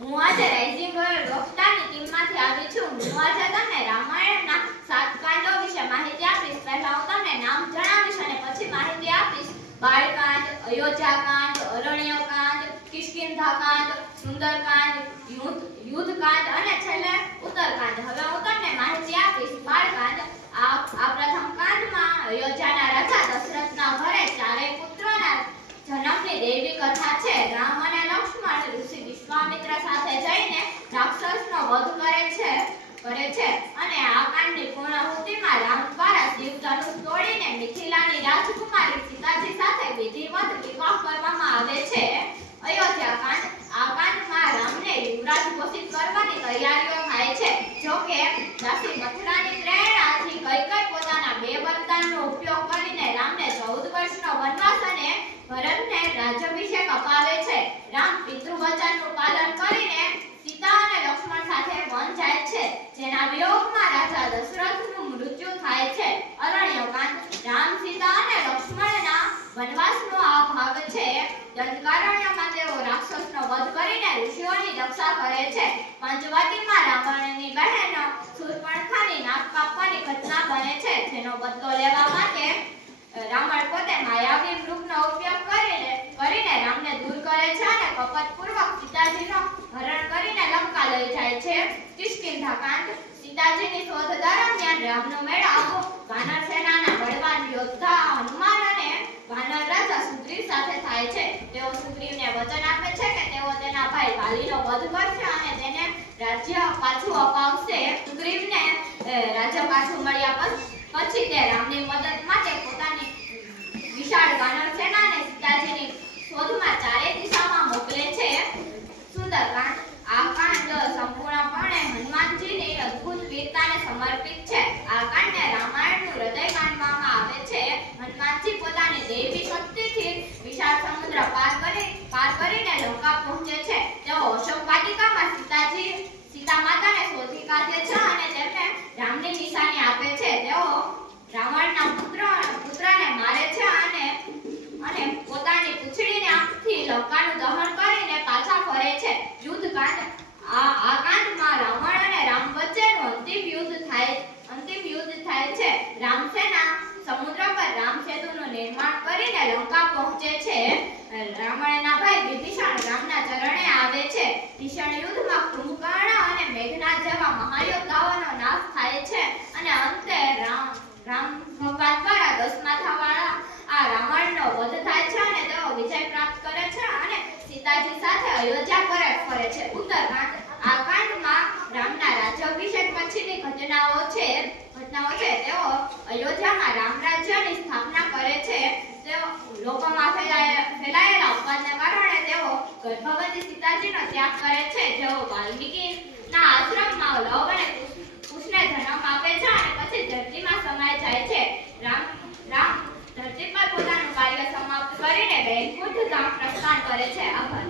હું આજે હું માહિતી આપીશ. પહેલા યુદ્ધ, યુદ્ધકાંડ અને છેલ્લે ઉત્તરકાંડ. હવે હું માહિતી આપીશ. બાળકાંડ આ પ્રથમ કાંડમાં અયોધ્યાના રાજા દશરથના ઘરે ચારેય પુત્રોના જન્મની દૈવી કથા છે. રામ અને લક્ષ્મણ ઋષિ વિશ્વામિત્ર સાથે જઈને રાક્ષસનો વધ કરે છે કરે છે. અને આ કાંડની પૂર્ણાહુતિમાં રામ દ્વારા શિવ ધનુષ તોડીને મિથિલાની રાજકુમારી સીતાજી સાથે વિધિવત વિવાહ કરવામાં આવે છે. અયોધ્યા કાંડ, આ કાંડમાં રામને યુવરાજ ઘોષિત કરવાની તૈયારીઓ થાય છે. જો કે દાસી મથુરાની પ્રેરણાથી કૈકેયી પોતાના બે વરદાનનો ઉપયોગ કરીને રામને ચૌદ વર્ષનો વનવાસ અને ભરતને રાજ્યાભિષેક અપાવે છે. રામ પિતૃવચનનું પાલન કરીને સીતા અને લક્ષ્મણ સાથે વન જાય છે જેના વિયોગમાં રાજા દશરથનું મૃત્યુ થાય છે અરણ્યકાંડ રામ સીતા અને લક્ષ્મણના વનવાસનો આ ભાગ છે દંડકારણ્યમાં તેઓ રાક્ષસનો વધ કરીને ઋષિઓની રક્ષા કરે છે. પંચવટીમાં રાવણની બહેન શૂર્પણખાની નાક કાપવાની ઘટના બને છે. જેનો બદલો લેવા માટે રાવણ પોતે માયાવી વૃક્ષનો ઉપયોગ કરીને કરીને રામને દૂર કરે છે અને કપટપૂર્વક સીતાજીનો હરણ કરીને લંકા લઈ જાય છે. કિષ્કિંધાકાંડ. સીતાજીની શોધ દરમિયાન રામનો મેળાપ વાનર સેનાના બળવાન યોદ્ધા હનુમાન અને વાનર રાજા સુગ્રીવ સાથે થાય છે તેઓ સુગ્રીવને વચન આપે છે કે તેઓ તેના ભાઈ વાલીનો વધ કરશે અને તેને રાજ્ય પાછું અપાવશે? સુગ્રીવને રાજ્ય પાછું મળ્યા પછી તે રામની મદદ માટે પોતાની વિશાળ વાનર સેનાને સીતાજીની શોધમાં ચારે દિશામાં મોકલે છે. સુંદરકાંડ આ કાંડ સંપૂર્ણપણે હનુમાનજીની અદ્ભુત વીરતાને સમર્પિત છે. આ કાંડને રામાયણનું હૃદય માનવામાં આવે છે. હનુમાનજી પોતાની દૈવી શક્તિથી વિશાળ સમુદ્ર પાસે કરીને લંકા પહોંચે છે તેઓ અશોક વાટિકામાં સીતાજી સીતા માતાને શોધી છે અને તેમને રામની નિશાની આપે છે, તેઓ રાવણના પુત્ર પુત્રને મારે છે અને અને પોતાની પૂંછડીને આંખથી લંકાનું દહન કરીને પાછા ફરે છે. યુદ્ધકાંડ, આ આ કાંડમાં રાવણ અને રામ વચ્ચેનું અંતિમ યુદ્ધ થાય, અંતિમ યુદ્ધ થાય છે. રામસેના સમુદ્ર પર રામ સેતુનું નિર્માણ કરીને લંકા પહોંચે છે. રાવણના ભાઈ વિભીષણ રામના ચરણે આવે છે. ભીષણ યુદ્ધમાં કુંભકર્ણ અને મેઘનાદ છે. અને અંતે રામ રામ ભગવાન દ્વારા દસ માથાવાળા આ રાવણનો વધ થાય છે અને તેઓ વિજય પ્રાપ્ત કરે છે અને સીતાજી સાથે અયોધ્યા પરત ફરે છે. ઉત્તરકાંડ આ કાંડમાં રામના રાજ્યાભિષેક પછીની ઘટનાઓ છે ઘટનાઓ છે. તેઓ અયોધ્યામાં રામ રાજ્યની સ્થાપના કરે છે. તેઓ લોકોમાં ફેલાય- ફેલાયેલા અપવાદને કારણે તેઓ ગર્ભવતી સીતાજીનો ત્યાગ કરે છે. જેઓ વાલ્મીકીના કરે છે આભાર